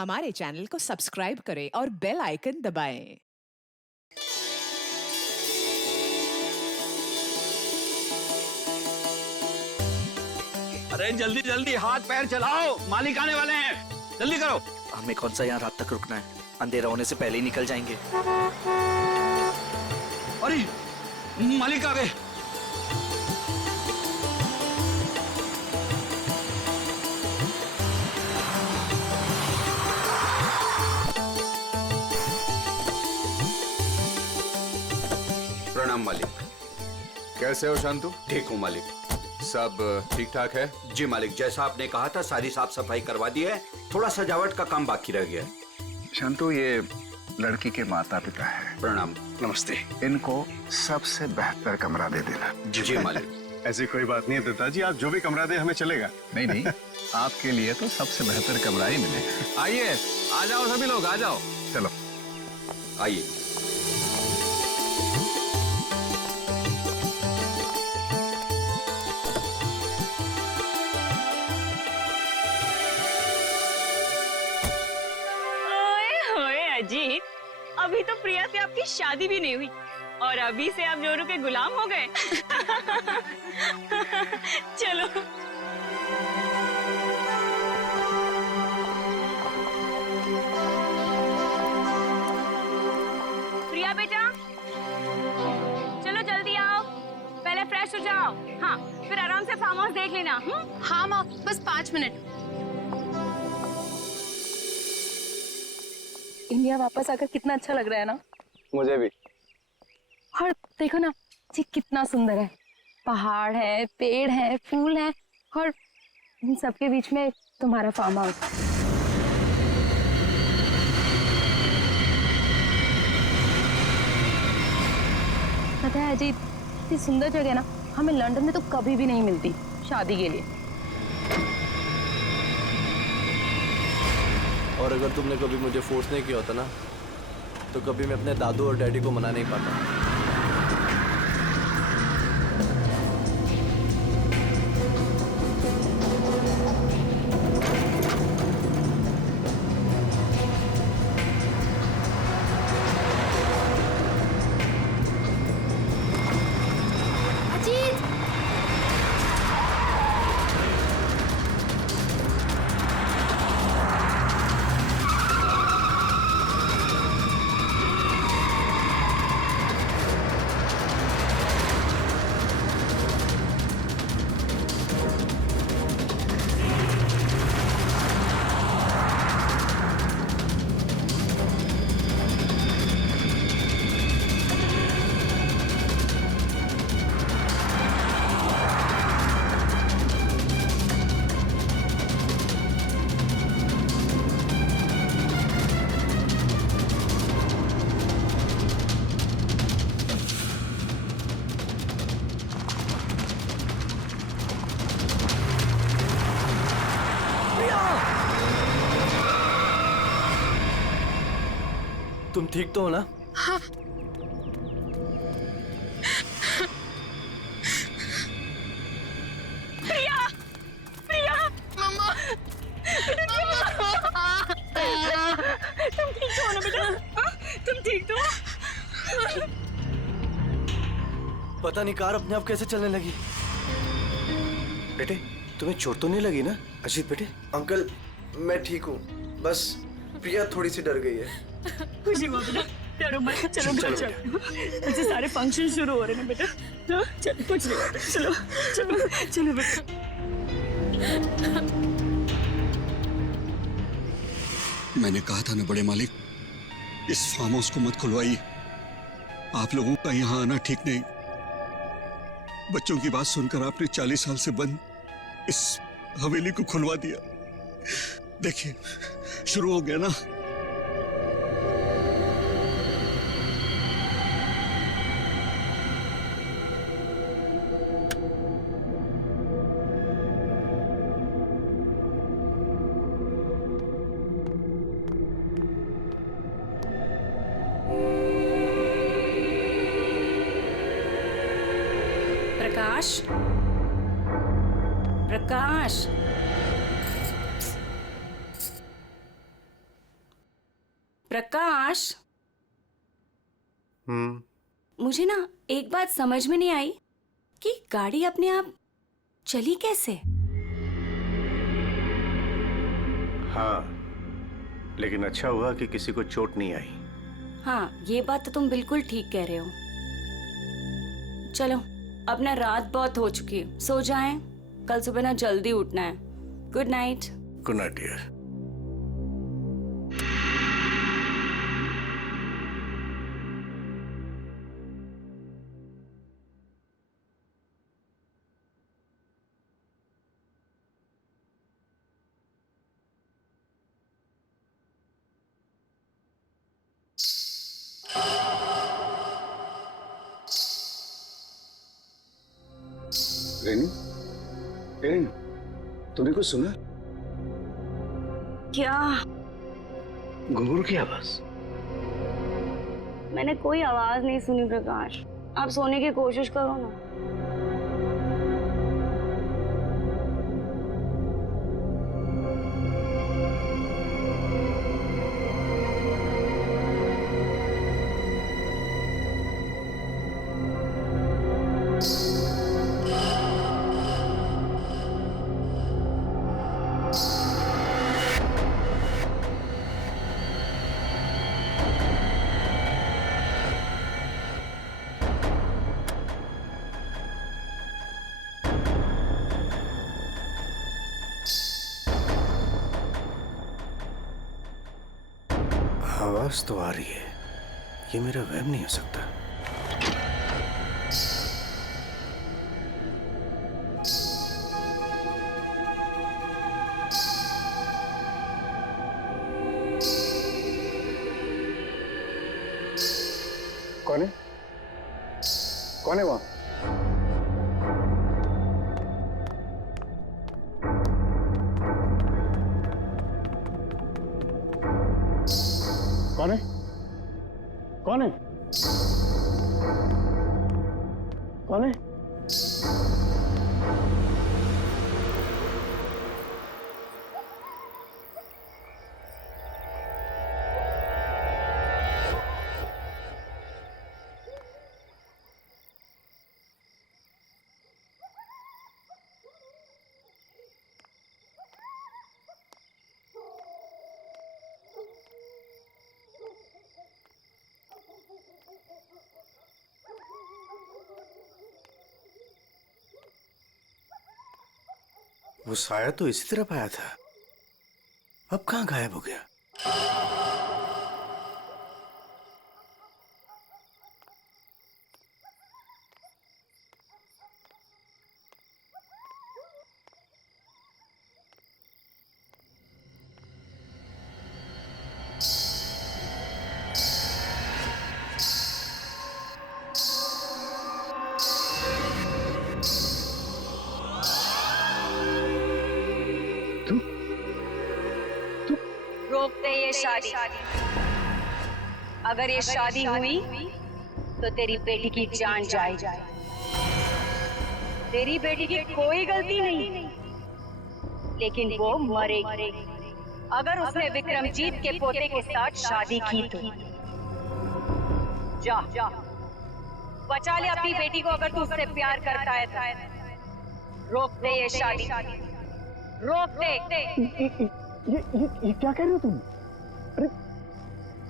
हमारे चैनल को सब्सक्राइब करें और बेल आइकन दबाएं। अरे जल्दी जल्दी हाथ पैर चलाओ, मालिक आने वाले हैं, जल्दी करो। हमें कौन सा यहाँ रात तक रुकना है, अंधेरा होने से पहले ही निकल जाएंगे। अरे मालिक आ गए। प्रणाम मालिक। कैसे हो शांतु? ठीक हूँ मालिक। सब ठीक ठाक है? जी मालिक, जैसा आपने कहा था सारी साफ सफाई करवा दी है, थोड़ा सजावट का काम बाकी रह गया है। शांतु, ये लड़की के माता पिता है। प्रणाम। नमस्ते। इनको सबसे बेहतर कमरा दे देना। जी मालिक। ऐसी कोई बात नहीं है पिताजी, आप जो भी कमरा दे हमें चलेगा। नहीं नहीं, आपके लिए तो सबसे बेहतर कमरा ही मिलेगा। आइए, आ जाओ सभी लोग, आ जाओ। चलो आइए। अजीत, अभी तो प्रिया से आपकी शादी भी नहीं हुई और अभी से आप जोरू के गुलाम हो गए। चलो। प्रिया बेटा, चलो जल्दी आओ, पहले फ्रेश हो जाओ। हाँ, फिर आराम से फार्म हाउस देख लेना। हाँ माँ, बस 5 मिनट। इंडिया वापस आकर कितना अच्छा लग रहा है ना। मुझे भी। और देखो ना जी, कितना सुंदर है। पहाड़ है, पेड़ है, फूल है और इन सबके बीच में तुम्हारा फार्म हाउस। पता है अजीत, इतनी सुंदर जगह ना हमें लंदन में तो कभी भी नहीं मिलती शादी के लिए। और अगर तुमने कभी मुझे फोर्स नहीं किया होता ना, तो कभी मैं अपने दादू और डैडी को मना नहीं पाता। तुम ठीक तो हो ना? हाँ। प्रिया, प्रिया, मम्मा, तुम ठीक तो हो ना बेटा? हाँ? तुम ठीक तो हो? पता नहीं कार अपने आप कैसे चलने लगी। बेटे, तुम्हें चोट तो नहीं लगी ना? अजीत बेटे। अंकल, मैं ठीक हूँ, बस प्रिया थोड़ी सी डर गई है। खुशी हुआ बेटा, डरो मत। चलो बेटा, चलो। ऐसे सारे फंक्शन शुरू हो रहे हैं बेटा। हाँ, चलो, कुछ नहीं होता। चलो चलो चलो बेटा। मैंने कहा था ना बड़े मालिक, इस फार्म हाउस को मत खुलवाइए। आप लोगों का यहाँ आना ठीक नहीं। बच्चों की बात सुनकर आपने 40 साल से बंद इस हवेली को खुलवा दिया। देखिए, शुरू हो गया ना। प्रकाश, प्रकाश, प्रकाश, हम्म। मुझे ना एक बात समझ में नहीं आई कि गाड़ी अपने आप चली कैसे? हाँ, लेकिन अच्छा हुआ कि किसी को चोट नहीं आई। हाँ, ये बात तो तुम बिल्कुल ठीक कह रहे हो। चलो, अब ना रात बहुत हो चुकी है, सो जाएं। कल सुबह ना जल्दी उठना है। Good night. Good night dear. Renu, Renu, तूने कुछ सुना? क्या? घुंघरू की आवाज। मैंने कोई आवाज नहीं सुनी प्रकाश। आप सोने की कोशिश करो ना। आवाज तो आ रही है, ये मेरा वहम नहीं हो सकता। कौन है? कौन है वहां? कौन है? कौन है? कौन है? वो साया तो इसी तरफ आया था, अब कहाँ गायब हो गया? रोक दे ये शादी। अगर ये शादी हुई तो तेरी बेटी की जान जाएगी। तेरी बेटी की कोई गलती नहीं, लेकिन वो मरेगी अगर उसने विक्रमजीत के पोते के साथ शादी की तो। जा बचा ले अपनी बेटी को अगर तू उससे प्यार करता है तो। रोक दे ये शादी, रोक दे। ये क्या कह रहे हो तुम? अरे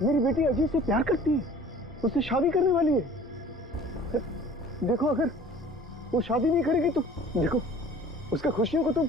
मेरी बेटी अजीत से प्यार करती है, उससे शादी करने वाली है। देखो अगर वो शादी नहीं करेगी तो देखो उसका खुशियों को तुम।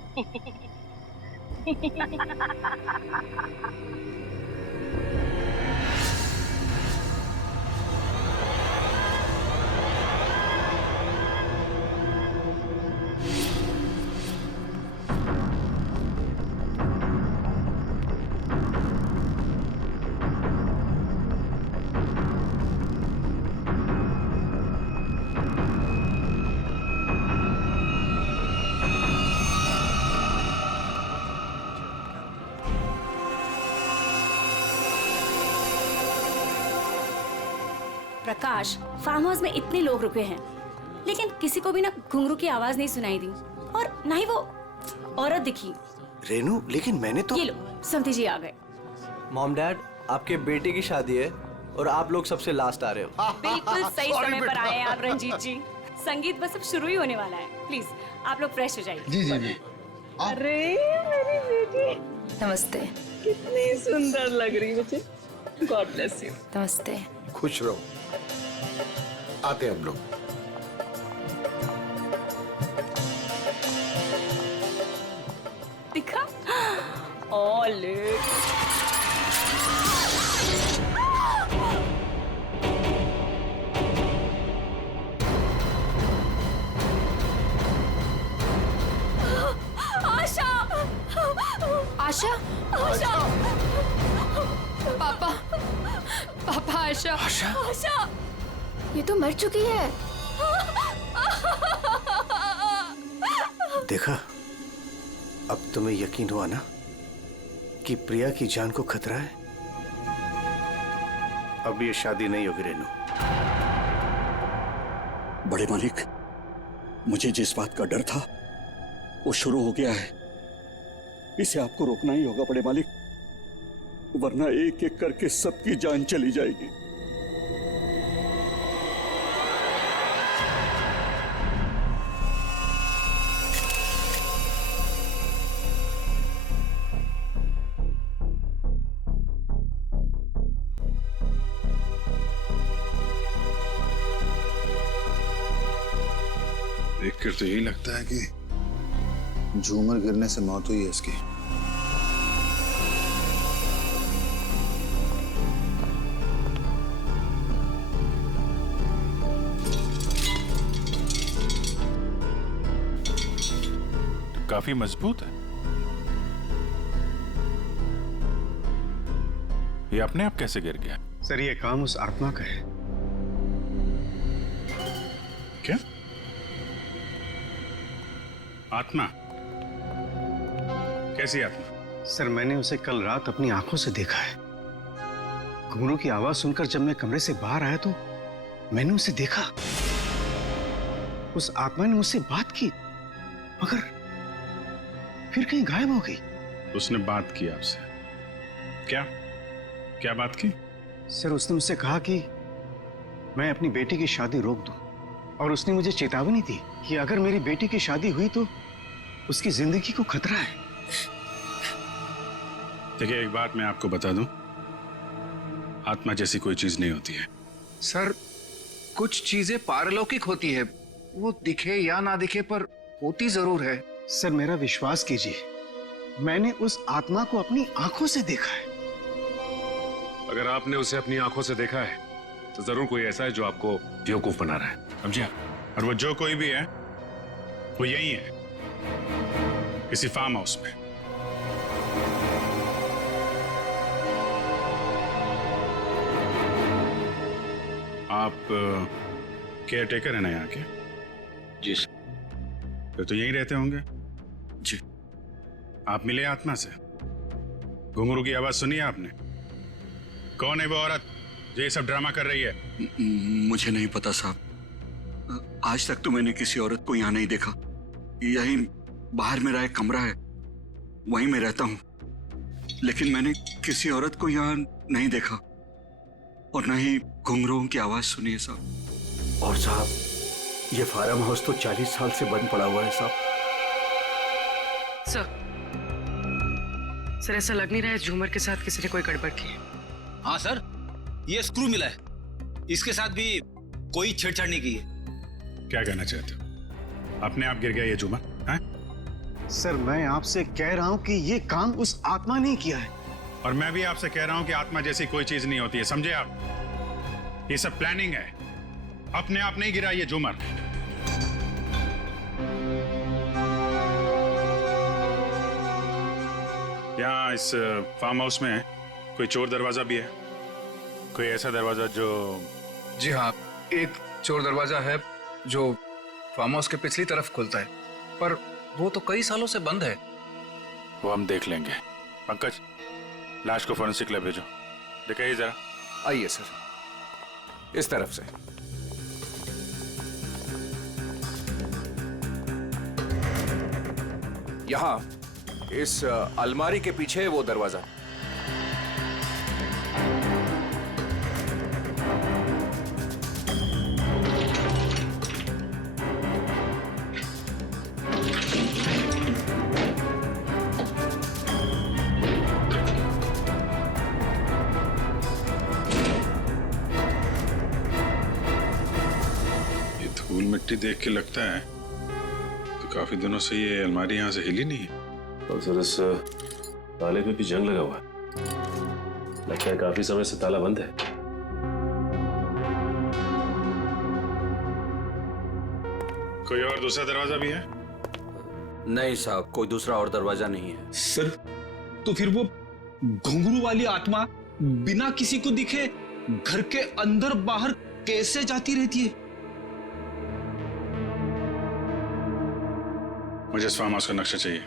प्रकाश, फार्म हाउस में इतने लोग रुके हैं, लेकिन किसी को भी ना घुंघरू की आवाज नहीं सुनाई दी और ना ही वो औरत दिखी। रेनू, लेकिन मैंने तो। ये लो, समधी जी आ गए। मॉम डैड, आपके बेटे की शादी है और आप लोग सबसे लास्ट आ रहे हो। बिल्कुल सही समय पर आए हैं आप रंजीत जी। संगीत बस अब शुरू ही होने वाला है। प्लीज आप लोग फ्रेश हो जाइए। जी जी जी। अरे मेरी बेटी नमस्ते। कितनी सुंदर लग रही है बच्चे। God bless you. नमस्ते। खुश रहो। आते हैं हम लोग। दिखा ऑल आशा आशा। आशा पापा पापा आशा। आशा ये तो मर चुकी है। देखा, अब तुम्हें यकीन हुआ ना कि प्रिया की जान को खतरा है। अब ये शादी नहीं होगी रेनू। बड़े मालिक, मुझे जिस बात का डर था वो शुरू हो गया है। इसे आपको रोकना ही होगा बड़े मालिक, वरना एक एक करके सबकी जान चली जाएगी। देखकर तो यही लगता है कि झूमर गिरने से मौत हुई है इसकी। काफी मजबूत है। ये अपने आप कैसे गिर गया? सर, ये काम उस आत्मा का है। क्या आत्मा? कैसी आत्मा? सर, मैंने उसे कल रात अपनी आंखों से देखा है। घुंघरू की आवाज सुनकर जब मैं कमरे से बाहर आया तो मैंने उसे देखा। उस आत्मा ने मुझसे बात की, मगर फिर कहीं गायब हो गई। उसने बात की आपसे? क्या क्या बात की? सर, उसने मुझसे कहा कि मैं अपनी बेटी की शादी रोक दूं, और उसने मुझे चेतावनी दी कि अगर मेरी बेटी की शादी हुई तो उसकी जिंदगी को खतरा है। देखिए, एक बात मैं आपको बता दूं, आत्मा जैसी कोई चीज नहीं होती है। सर, कुछ चीजें पारलौकिक होती है, वो दिखे या ना दिखे पर होती जरूर है। सर, मेरा विश्वास कीजिए, मैंने उस आत्मा को अपनी आंखों से देखा है। अगर आपने उसे अपनी आंखों से देखा है तो जरूर कोई ऐसा है जो आपको बेवकूफ बना रहा है, समझे? और वो जो कोई भी है वो यही है, किसी फार्म हाउस में। आप केयर टेकर है ना यहाँ के? जी सर। फिर तो यहीं रहते होंगे। जी। आप मिले आत्मा से? घुंघरू की आवाज सुनी आपने? कौन है वो औरत जो ये सब ड्रामा कर रही है? मुझे नहीं पता साहब, आज तक तो मैंने किसी औरत को यहाँ नहीं देखा। यही बाहर मेरा एक कमरा है, वहीं मैं रहता हूँ, लेकिन मैंने किसी औरत को यहाँ नहीं देखा और न ही घुंघरूओं की आवाज सुनी है साहब। और साहब, ये फार्म हाउस तो 40 साल से बंद पड़ा हुआ है साहब। सर ऐसा लग नहीं रहा है झूमर के साथ किसी ने कोई गड़बड़ की है। हाँ सर, ये स्क्रू मिला है, इसके साथ भी कोई छेड़छाड़ नहीं की है। क्या कहना चाहते हो? अपने आप गिर गया ये झूमर? हैं? सर, मैं आपसे कह रहा हूं कि ये काम उस आत्मा ने किया है। और मैं भी आपसे कह रहा हूं कि आत्मा जैसी कोई चीज नहीं होती है, समझे आप? ये सब प्लानिंग है, अपने आप नहीं गिरा ये झूमर। यहाँ इस फार्म हाउस में कोई चोर दरवाजा भी है? कोई ऐसा दरवाजा जो... जी हाँ, एक चोर दरवाजा है जो फार्म हाउस के पिछली तरफ खुलता है, पर वो तो कई सालों से बंद है। वो हम देख लेंगे। पंकज, लाश को फोरेंसिक लैब भेजो, दिखाइए जरा। आइए सर, इस तरफ से। यहाँ इस अलमारी के पीछे वो दरवाजा। मिट्टी देख के लगता है तो काफी दिनों से ये अलमारी यहाँ से हिली नहीं है। और सर इस ताले पे भी जंग लगा हुआ है, लगता है काफी समय से ताला बंद है। कोई और दूसरा दरवाजा भी है? नहीं साहब, कोई दूसरा और दरवाजा नहीं है। सर तो फिर वो घुंघरू वाली आत्मा बिना किसी को दिखे घर के अंदर बाहर कैसे जाती रहती है? मुझे इस फार्म हाउस का नक्शा चाहिए।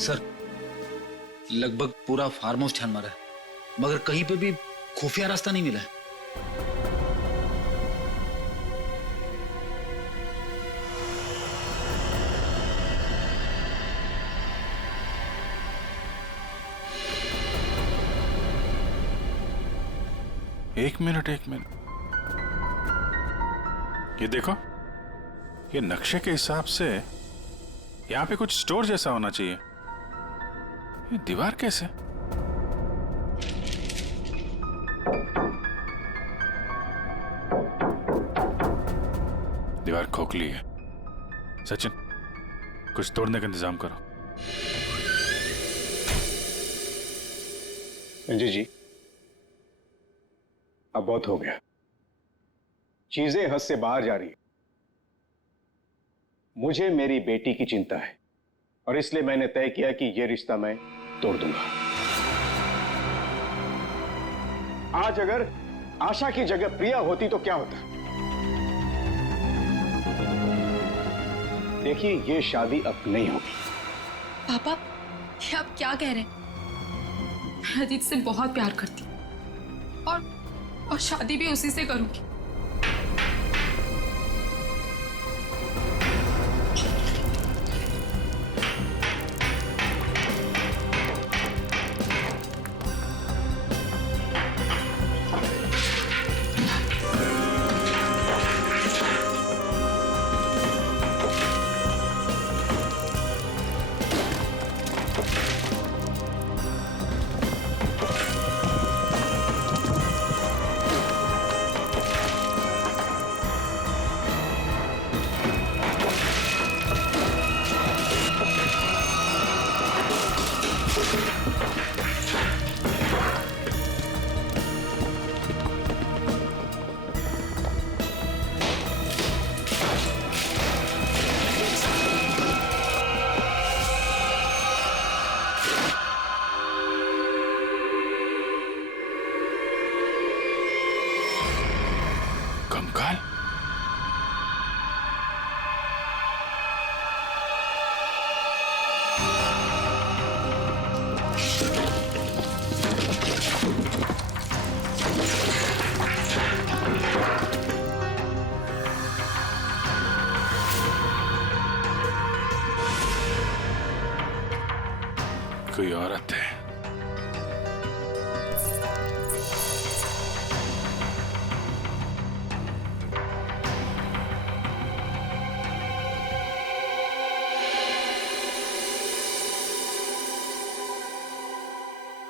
सर लगभग पूरा फार्म हाउस छान मारा है, मगर कहीं पे भी खुफिया रास्ता नहीं मिला है। एक मिनट ये देखो, ये नक्शे के हिसाब से यहाँ पे कुछ स्टोर जैसा होना चाहिए। ये दीवार कैसे? दीवार खोखली है। सचिन, कुछ तोड़ने का इंतजाम करो। संजय जी, अब बहुत हो गया, चीजें हद से बाहर जा रही है। मुझे मेरी बेटी की चिंता है और इसलिए मैंने तय किया कि यह रिश्ता मैं तोड़ दूंगा। आज अगर आशा की जगह प्रिया होती तो क्या होता? देखिए, यह शादी अब नहीं होगी। पापा, ये आप क्या कह रहे हैं? मैं अजीत से बहुत प्यार करती हूँ और शादी भी उसी से करूंगी। कंकाल? कोई औरत है।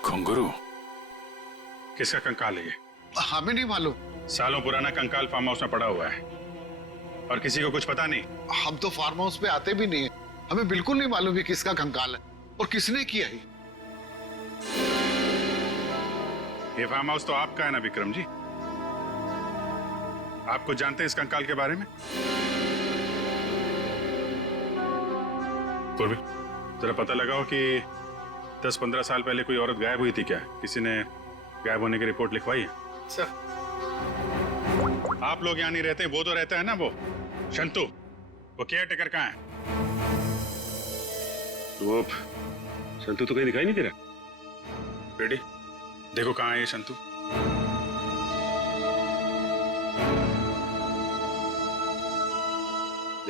घुंघरू? किसका कंकाल है ये? हमें नहीं मालूम। सालों पुराना कंकाल फार्म हाउस में पड़ा हुआ है और किसी को कुछ पता नहीं। हम तो फार्म हाउस पे आते भी नहीं है, हमें बिल्कुल नहीं मालूम है किसका कंकाल है और किसने किया है। ये फार्म हाउस तो आपका है ना विक्रम जी? आप कुछ जानते हैं इस कंकाल के बारे में? पूर्वी, जरा पता लगाओ कि 10-15 साल पहले कोई औरत गायब हुई थी क्या? किसी ने गायब होने की रिपोर्ट लिखवाई है? सर, आप लोग यहाँ नहीं रहते, वो तो रहता है ना, वो शंतु, वो केयर टेकर कहाँ है? वो शंतु तो कहीं दिखाई नहीं दे रहा। बेटी देखो कहाँ है ये शंतु।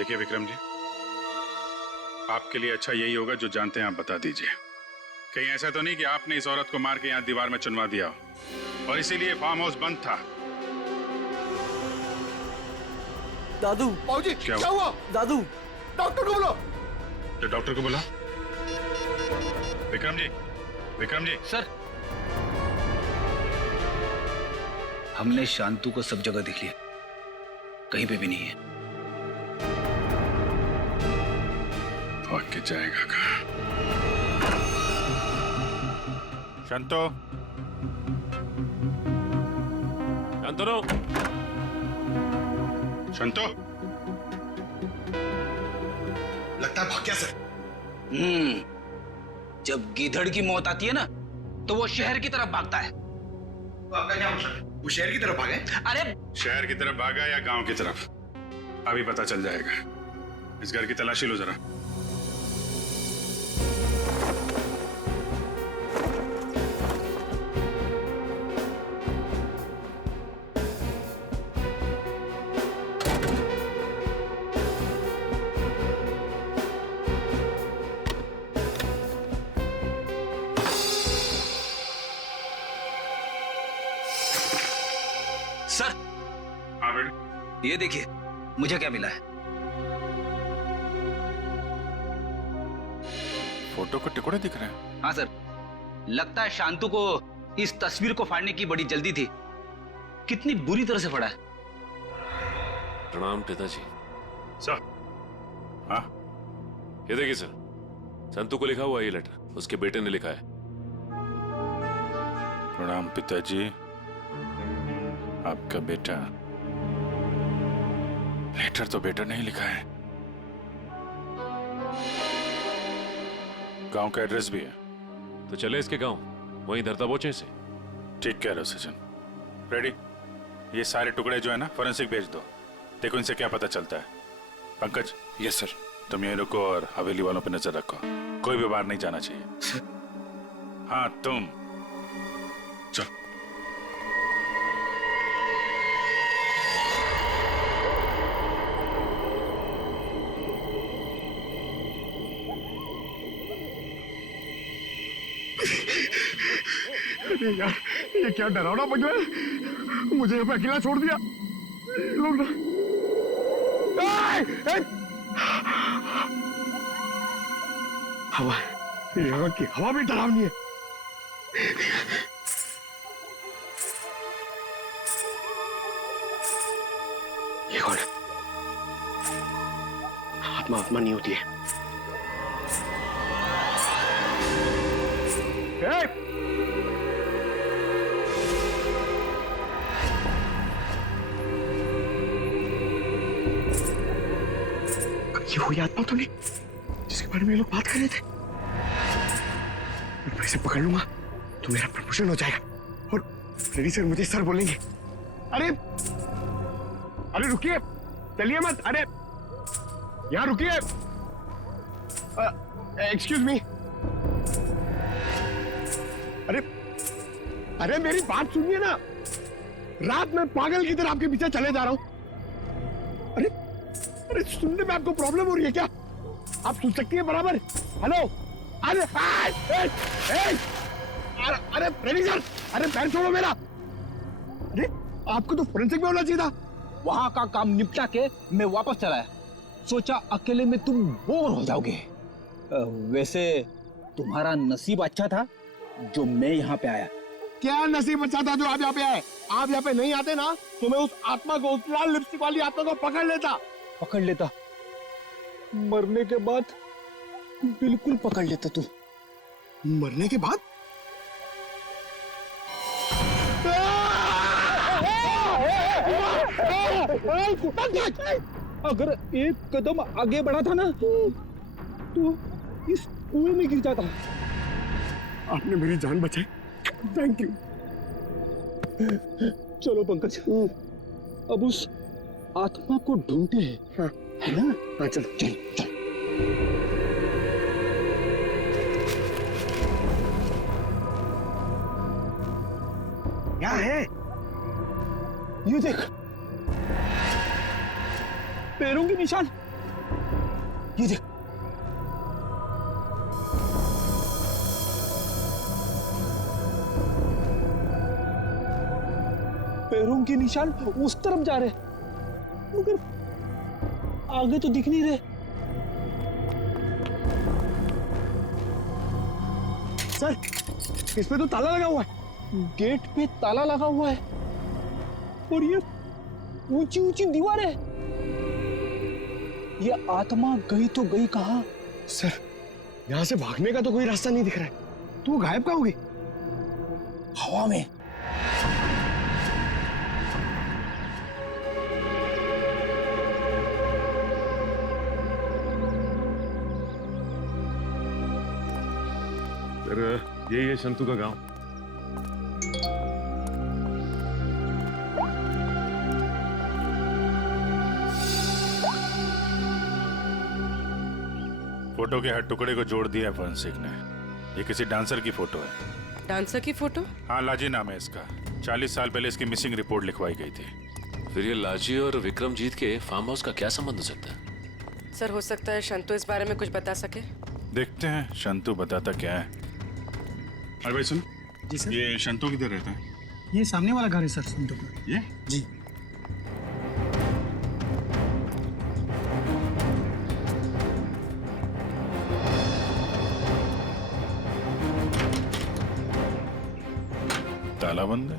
देखिए विक्रम जी, आपके लिए अच्छा यही होगा जो जानते हैं आप बता दीजिए। कहीं ऐसा तो नहीं कि आपने इस औरत को मार के यहाँ दीवार में चुनवा दिया हो और इसीलिए फार्म हाउस बंद था। दादू। बाबूजी क्या हुआ? दादू, डॉक्टर को बुलाओ। तो डॉक्टर को बुला। विक्रम जी, विक्रम जी। सर, हमने शांतु को सब जगह देख लिया, कहीं पे भी नहीं है। भाग के जाएगा कहाँ? शांतो, शांतनो, शांतो। लगता है भाग गया सर। जब गीधड़ की मौत आती है ना, तो वो शहर की तरफ भागता है। तो आपका क्या मतलब है? वो शहर की तरफ भागे? अरे शहर की तरफ भागा या गांव की तरफ, अभी पता चल जाएगा। इस घर की तलाशी लो जरा। सर, हाँ बेटे, ये देखिए मुझे क्या मिला है। फोटो के टुकड़े दिख रहे हैं। हाँ सर, लगता है शांतु को इस तस्वीर को फाड़ने की बड़ी जल्दी थी। कितनी बुरी तरह से फाड़ा है। प्रणाम पिताजी। सर, हाँ ये देखिए सर, संतु को लिखा हुआ ये लेटर उसके बेटे ने लिखा है। प्रणाम पिताजी, आपका बेटा। लेटर तो बेटा नहीं लिखा है, गांव का एड्रेस भी है। तो चले इसके गांव, वहीं धरता बोचे से। ठीक कह रहे हो सचिन। रेडी, ये सारे टुकड़े जो है ना फॉरेंसिक भेज दो, देखो इनसे क्या पता चलता है। पंकज। Yes sir. तुम यहीं रुको और हवेली वालों पे नजर रखो, कोई भी बाहर नहीं जाना चाहिए। हाँ तुम चलो। अरे यार, ये क्या डरावना बज रहा है। मुझे यहाँ पे अकेला छोड़ दिया। लोग ना हवा, यहाँ की हवा भी डरावनी है। ये कौन है? आत्मा आत्मा नहीं होती है। ये वही आत्मा तो नहीं जिसके बारे में ये लोग बात कर रहे थे। मैं इसे पकड़ लूंगा तो मेरा प्रमोशन हो जाएगा और फ्रेडी सर मुझे सर बोलेंगे। अरे अरे रुकिए, चलिए मत। अरे यहाँ रुकिए। Excuse me. अरे अरे मेरी बात सुनिए ना। रात में पागल की तरह आपके पीछे चले जा रहा हूं। अरे अरे सुनने में आपको प्रॉब्लम हो रही है क्या? आप सुन सकती हैं बराबर? हेलो। अरे अरे फ्रेडी सर, अरे पैर छोड़ो मेरा। अरे आपको तो फोरेंसिक में होना चाहिए था। वहां का काम निपटा के मैं वापस चला आया। सोचा अकेले में तुम बोर हो जाओगे। वैसे तुम्हारा नसीब अच्छा था जो मैं यहाँ पे आया। क्या नसीब अच्छा था जो आप यहाँ पे आए? आप यहाँ पे नहीं आते ना तो मैं उस आत्मा को, उस लाल लिपस्टिक वाली आत्मा को पकड़ लेता। मरने के बाद बिल्कुल पकड़ लेता तू। मरने के बाद? अगर एक कदम आगे बढ़ा था ना तो इस कुएं में गिर जाता। आपने मेरी जान बचाई, थैंक यू। चलो पंकज, अब उस आत्मा को ढूंढते हैं। हाँ, है ना? हाँ चल चल चल। क्या है? ये देख, पैरों के निशान। ये देख, पैरों के निशान उस तरफ जा रहे, मगर आगे तो दिख नहीं रहे। सर, इस पे तो ताला लगा हुआ है, गेट पे ताला लगा हुआ है, और ये ऊंची ऊंची दीवार है। ये आत्मा गई तो गई कहां? सर, यहाँ से भागने का तो कोई रास्ता नहीं दिख रहा है, तो वो गायब कहाँ होगी? हवा में। सर, यही है शंतु का गांव। फोटो के हर टुकड़े को जोड़ दिया फॉरेंसिक ने। ये किसी डांसर की फोटो है। डांसर की फोटो? हाँ, लाजी नाम है इसका। 40 साल पहले इसकी मिसिंग रिपोर्ट लिखवाई गई थी। फिर ये लाजी और विक्रमजीत के फार्म हाउस का क्या संबंध हो सकता है? सर, हो सकता है शंतु इस बारे में कुछ बता सके। देखते हैं शंतु बताता क्या है। अरे भाई सुन। जी सर। ये शंतु किधर रहता है? ये सामने वाला घर है सर, संतों का। ये? जी। ताला बंद है।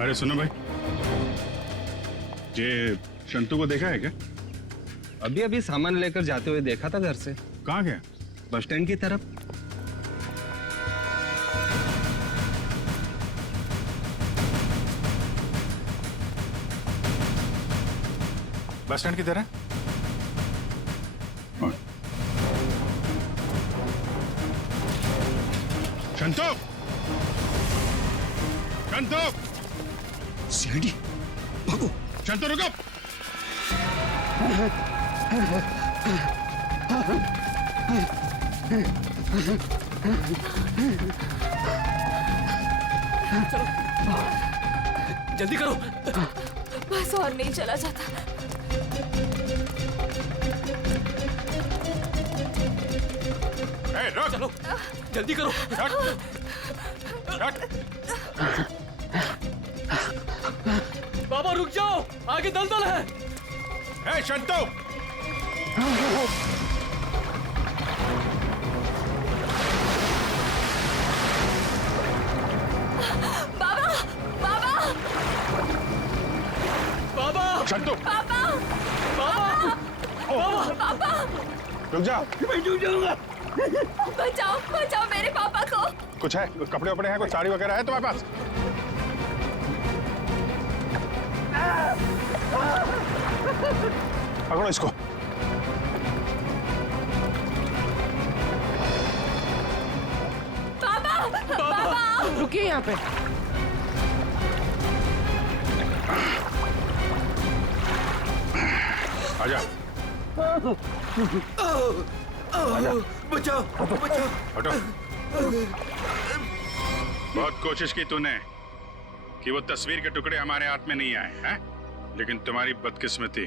अरे सुनो भाई, ये शंतु को देखा है क्या? अभी अभी सामान लेकर जाते हुए देखा था घर से। कहाँ गया? बस स्टैंड की तरफ। बस स्टैंड किधर है? शंतु! शंतु! सीढ़ी, भागो! शंतु रुको! जल्दी करो। बस और नहीं चला जाता। ए, रुक! चलो, जल्दी करो। बाबा रुक जाओ, आगे दलदल है। ए, शंतु! बाबा, बाबा, बाबा, शंतु! बाबा, बाबा, पापा, रुक जा। मैं डूब जाऊंगा। बचाओ, बचाओ मेरे पापा को। कुछ है? कपड़े वपड़े हैं? कुछ साड़ी वगैरह है तुम्हारे पास? पकड़ो इसको। पापा, पापा, रुकिए यहाँ पे। आजा। बचाओ, बचाओ। हटो। बहुत कोशिश की तूने कि वो तस्वीर के टुकड़े हमारे हाथ में नहीं आए हैं, लेकिन तुम्हारी बदकिस्मती,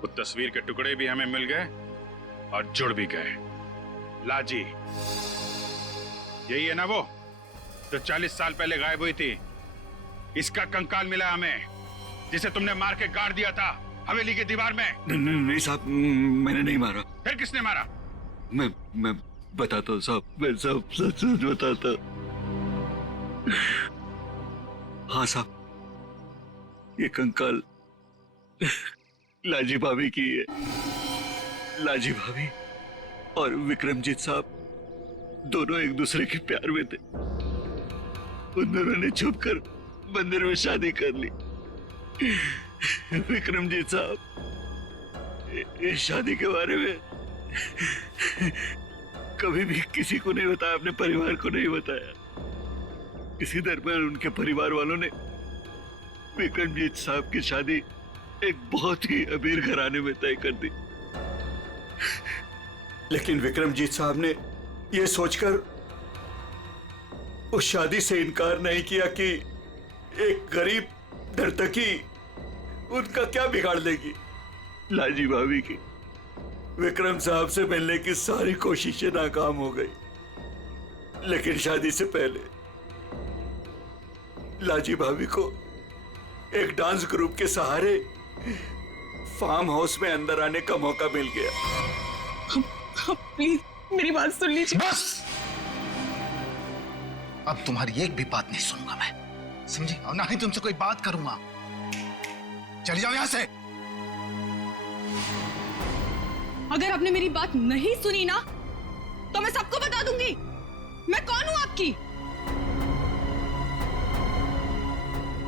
वो तस्वीर के टुकड़े भी हमें मिल गए और जुड़ भी गए। लाजी, यही है ना वो जो 40 साल पहले गायब हुई थी? इसका कंकाल मिला हमें, जिसे तुमने मार के गाड़ दिया था हवेली की दीवार में। नहीं साहब, मैंने नहीं मारा। फिर किसने मारा? मैं बताता हूँ साहब, मैं सब सच सच बताता। हाँ साहब, ये कंकाल लाजी भाभी की है। लाजी भाभी और विक्रमजीत साहब दोनों एक दूसरे के प्यार में थे। उन दोनों ने छुपकर मंदिर में शादी कर ली। विक्रमजीत साहब इस शादी के बारे में कभी भी किसी को नहीं बताया, अपने परिवार को नहीं बताया। इसी दरमियान उनके परिवार वालों ने विक्रमजीत साहब की शादी एक बहुत ही अमीर घराने में तय कर दी। लेकिन विक्रमजीत साहब ने यह सोचकर उस शादी से इनकार नहीं किया कि एक गरीब नर्तकी उनका क्या बिगाड़ लेगी? लाजी भाभी की विक्रम साहब से मिलने की सारी कोशिशें नाकाम हो गई, लेकिन शादी से पहले लाजी भाभी को एक डांस ग्रुप के सहारे फार्म हाउस में अंदर आने का मौका मिल गया। प्लीज मेरी बात सुन लीजिए। बस, अब तुम्हारी एक भी बात नहीं सुनूंगा मैं, समझी? और ना ही तुमसे कोई बात करूंगा। चली जाओ यहां से। अगर आपने मेरी बात नहीं सुनी ना तो मैं सबको बता दूंगी मैं कौन हूं आपकी।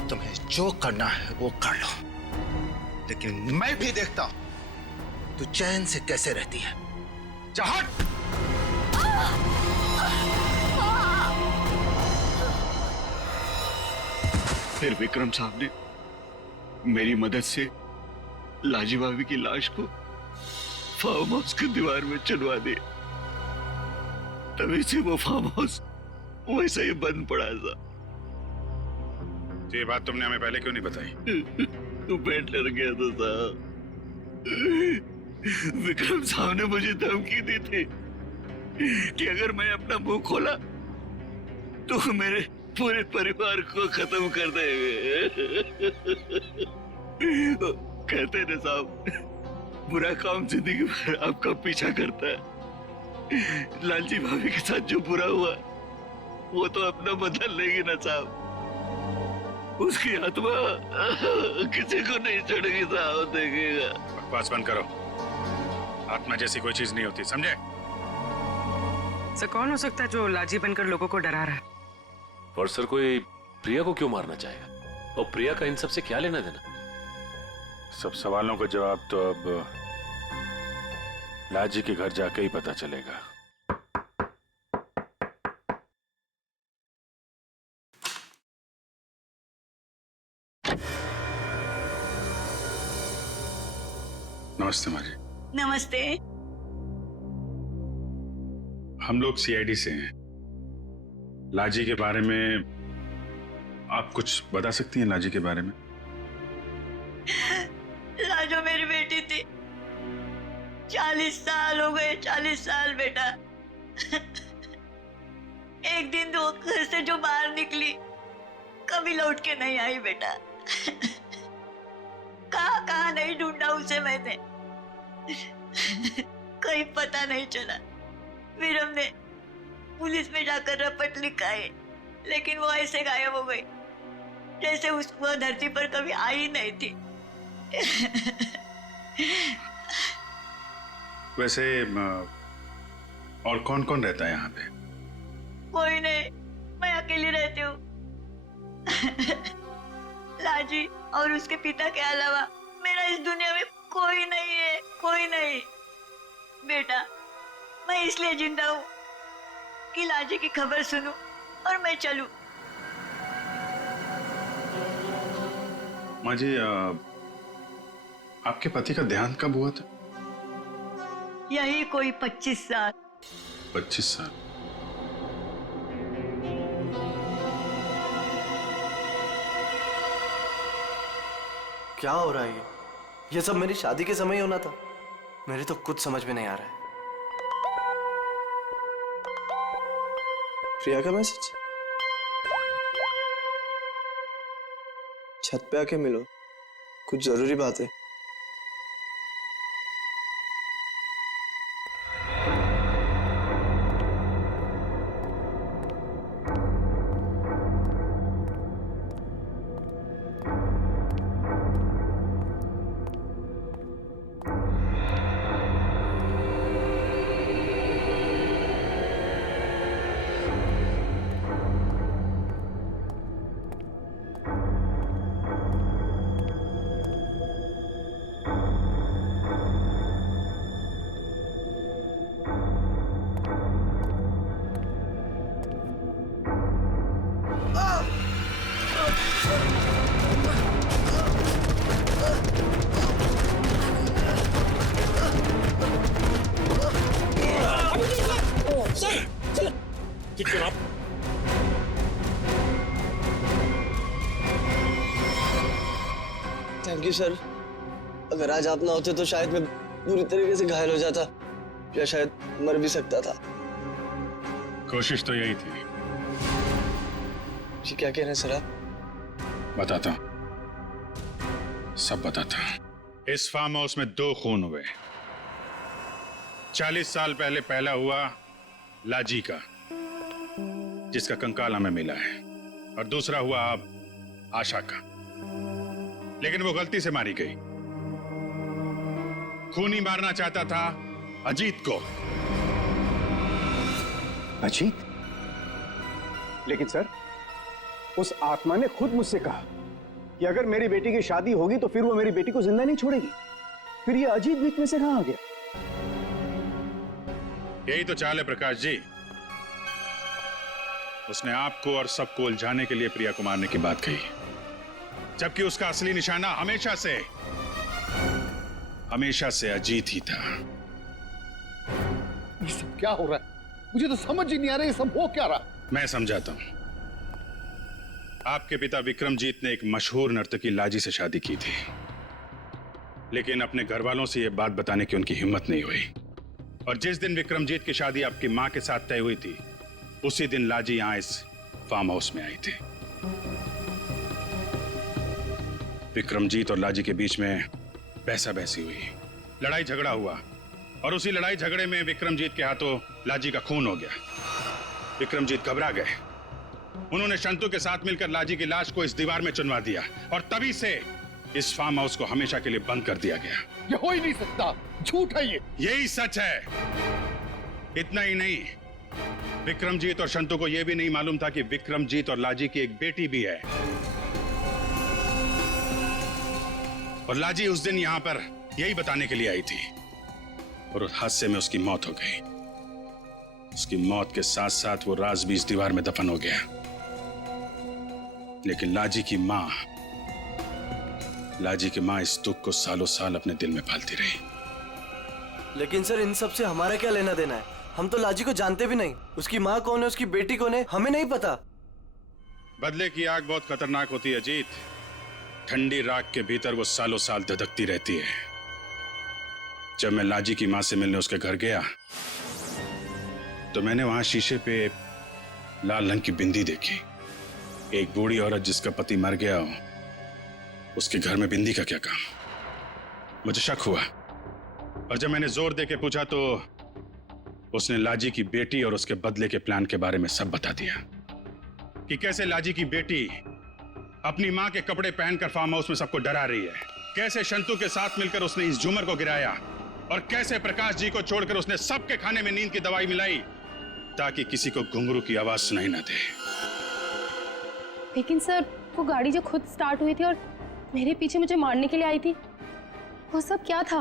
तुम्हें जो करना है वो कर लो, लेकिन मैं भी देखता हूं तू चैन से कैसे रहती है। जा हट। फिर विक्रम साहब ने मेरी मदद से लाजी भाभी की लाश को फार्म हाउस की दीवार में चुनवा दिया। तभी से वो फार्म हाउस वैसे ही बंद पड़ा था। तो ये बात तुमने हमें पहले क्यों नहीं बताई? तू बैठ डर गया था साहब। विक्रम साहब ने मुझे धमकी दी थी कि अगर मैं अपना मुंह खोला तो मेरे पूरे परिवार को खत्म कर देंगे। कहते हैं ना साहब, बुरा काम जिंदगी भर आपका पीछा करता है। लालजी भाभी के साथ जो बुरा हुआ वो तो अपना बदल लेगी ना साहब। उसकी आत्मा किसी को नहीं छोड़ेगी साहब, देखेगा। बकवास बंद करो, आत्मा जैसी कोई चीज नहीं होती, समझे? सर कौन हो सकता है जो लाजी बनकर लोगों को डरा रहा है? और सर कोई प्रिया को क्यों मारना चाहेगा? और प्रिया का इन सब से क्या लेना देना? सब सवालों का जवाब तो अब लाजी के घर जाके ही पता चलेगा। नमस्ते माँ जी। नमस्ते। हम लोग सीआईडी से हैं। लाजी के बारे में आप कुछ बता सकती हैं? लाजी के बारे में? लाजो मेरी बेटी थी। 40 साल हो गए, 40 साल बेटा। एक दिन वो घर से जो बाहर निकली कभी लौट के नहीं आई बेटा। कहाँ नहीं ढूंढा उसे मैंने, कहीं पता नहीं चला। फिर हमने पुलिस में जाकर रपट लिखाए, लेकिन वो ऐसे गायब हो गई जैसे वो धरती पर कभी आई नहीं थी। वैसे और कौन कौन रहता है यहाँ पे? कोई नहीं, मैं अकेली रहती हूँ। लाजी और उसके पिता के अलावा मेरा इस दुनिया में कोई नहीं है, कोई नहीं। बेटा मैं इसलिए जिंदा हूँ कि लाजी की खबर सुनूं और मैं चलूं। माँ जी, आपके पति का देहांत कब हुआ था? यही कोई 25 साल। 25 साल? क्या हो रहा है ये सब मेरी शादी के समय ही होना था। मेरी तो कुछ समझ में नहीं आ रहा है। प्रिया का मैसेज? छत पे आके मिलो, कुछ जरूरी बात है। कि सर, अगर आज आप ना होते तो शायद मैं बुरी तरीके से घायल हो जाता या शायद मर भी सकता था। कोशिश तो यही थी। जी क्या कह रहे हैं सर आप? बताता हूं, सब बताता हूं। इस फार्म हाउस में 2 खून हुए। 40 साल पहले पहला हुआ लाजी का, जिसका कंकाल हमें मिला है, और दूसरा हुआ अब आशा का, लेकिन वो गलती से मारी गई। खूनी मारना चाहता था अजीत को। अजीत? लेकिन सर, उस आत्मा ने खुद मुझसे कहा कि अगर मेरी बेटी की शादी होगी तो फिर वो मेरी बेटी को जिंदा नहीं छोड़ेगी। फिर ये अजीत बीच में से कहां आ गया? यही तो चाल है प्रकाश जी। उसने आपको और सबको उलझाने के लिए प्रिया को मारने की बात कही, जबकि उसका असली निशाना हमेशा से अजीत ही था। ये सब क्या हो रहा है? मुझे तो समझ ही नहीं आ रहा ये सब हो क्या रहा। मैं समझाता हूं। आपके पिता विक्रमजीत ने एक मशहूर नर्तकी लाजी से शादी की थी, लेकिन अपने घर वालों से यह बात बताने की उनकी हिम्मत नहीं हुई। और जिस दिन विक्रमजीत की शादी आपकी मां के साथ तय हुई थी, उसी दिन लाजी यहां इस फार्म हाउस में आई थी। विक्रमजीत और लाजी के बीच में बहसा बहसी हुई, लड़ाई झगड़ा हुआ, और उसी लड़ाई झगड़े में विक्रमजीत के हाथों लाजी का खून हो गया। विक्रमजीत घबरा गए। उन्होंने शंतु के साथ मिलकर लाजी की लाश को इस दीवार में चुनवा दिया, और तभी से इस फार्म हाउस को हमेशा के लिए बंद कर दिया गया। ये हो ही नहीं सकता, झूठ है ये। यही सच है। इतना ही नहीं, विक्रमजीत और शंतु को यह भी नहीं मालूम था कि विक्रमजीत और लाजी की एक बेटी भी है। और लाजी उस दिन यहां पर यही बताने के लिए आई थी, और उस हादसे में उसकी मौत हो गई। उसकी मौत के साथ साथ वो राज भी इस दीवार में दफन हो गया। लेकिन लाजी की मां इस दुख को सालों साल अपने दिल में पालती रही। लेकिन सर, इन सब से हमारा क्या लेना देना है? हम तो लाजी को जानते भी नहीं। उसकी माँ कौन है, उसकी बेटी कौन है, हमें नहीं पता। बदले की आग बहुत खतरनाक होती है अजीत। ठंडी राख के भीतर वो सालों साल धधकती रहती है। जब मैं लाजी की मां से मिलने उसके घर गया, तो मैंने वहां शीशे पे लाल रंग की बिंदी देखी। एक बूढ़ी औरत जिसका पति मर गया हो, उसके घर में बिंदी का क्या काम? मुझे शक हुआ, और जब मैंने जोर दे के पूछा तो उसने लाजी की बेटी और उसके बदले के प्लान के बारे में सब बता दिया, कि कैसे लाजी की बेटी अपनी मां के कपड़े पहनकर फार्म हाउस में सबको डरा रही है, कैसे शंतु के साथ मिलकर उसने इस झूमर को गिराया, और कैसे प्रकाश जी को छोड़कर उसने सबके खाने में नींद की दवाई मिलाई ताकि किसी को घुंघरू की आवाज सुनाई ना दे। लेकिन सर, वो गाड़ी जो खुद स्टार्ट हुई थी और मेरे पीछे मुझे मारने के लिए आई थी, वो सब क्या था?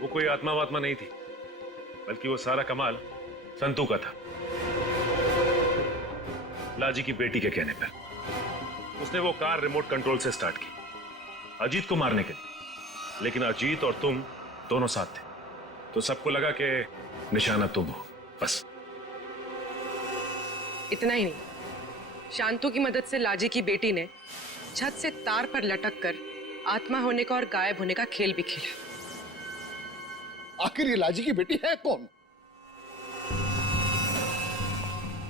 वो कोई आत्मा वात्मा नहीं थी, बल्कि वो सारा कमाल संतू का था। लाजी की बेटी के कहने पर उसने वो कार रिमोट कंट्रोल से स्टार्ट की अजीत को मारने के लिए, लेकिन अजीत और तुम दोनों साथ थे, तो सबको लगा कि निशाना तुम हो। बस इतना ही नहीं, शांतु की मदद से लाजी की बेटी ने छत से तार पर लटक कर आत्मा होने का और गायब होने का खेल भी खेला। आखिर ये लाजी की बेटी है कौन?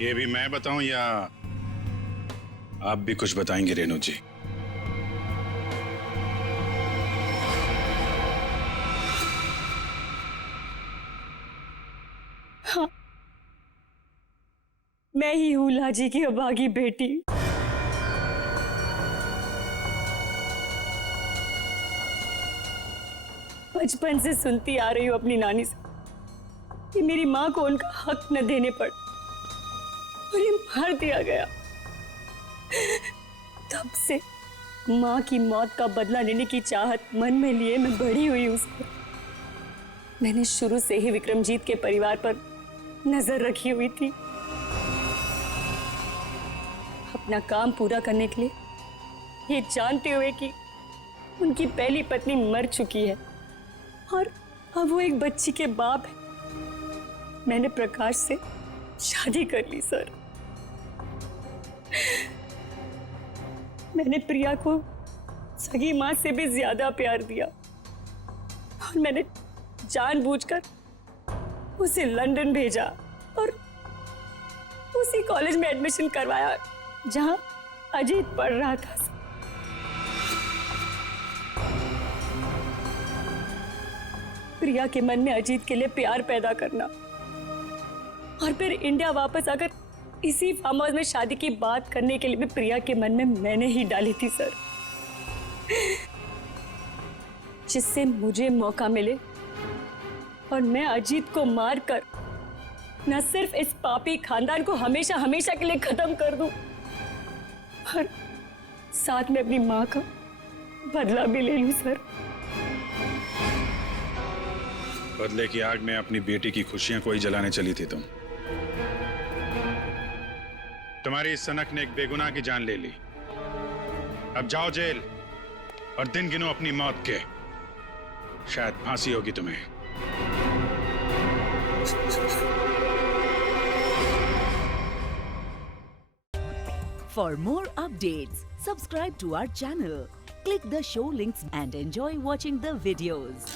ये भी मैं बताऊं या आप भी कुछ बताएंगे रेणु जी? हाँ, मैं ही हूं लाजी की अभागी बेटी। बचपन से सुनती आ रही हूं अपनी नानी से कि मेरी मां को उनका हक न देने पर उन्हें मार दिया गया। तब से मां की मौत का बदला लेने की चाहत मन में लिए मैं बड़ी हुई उसको। मैंने शुरू से ही विक्रमजीत के परिवार पर नजर रखी हुई थी। अपना काम पूरा करने के लिए, ये जानते हुए कि उनकी पहली पत्नी मर चुकी है और अब वो एक बच्ची के बाप है, मैंने प्रकाश से शादी कर ली सर। मैंने प्रिया को सगी माँ से भी ज्यादा प्यार दिया और मैंने जानबूझकर उसे लंदन भेजा और उसी कॉलेज में एडमिशन करवाया जहां अजीत पढ़ रहा था। प्रिया के मन में अजीत के लिए प्यार पैदा करना और फिर इंडिया वापस आकर इसी फार्म हाउस में शादी की बात करने के लिए भी प्रिया के मन में मैंने ही डाली थी सर, जिससे मुझे मौका मिले और मैं अजीत को मारकर न सिर्फ इस पापी खानदान को हमेशा हमेशा के लिए खत्म कर दूं, और साथ में अपनी मां का बदला भी ले लूं सर। बदले की आग में अपनी बेटी की खुशियां कोई जलाने चली थी तुम। तुम्हारी इस सनक ने एक बेगुनाह की जान ले ली। अब जाओ जेल और दिन गिनो अपनी मौत के, शायद फांसी होगी तुम्हें। For more updates, subscribe to our channel, click the show links and enjoy watching the videos.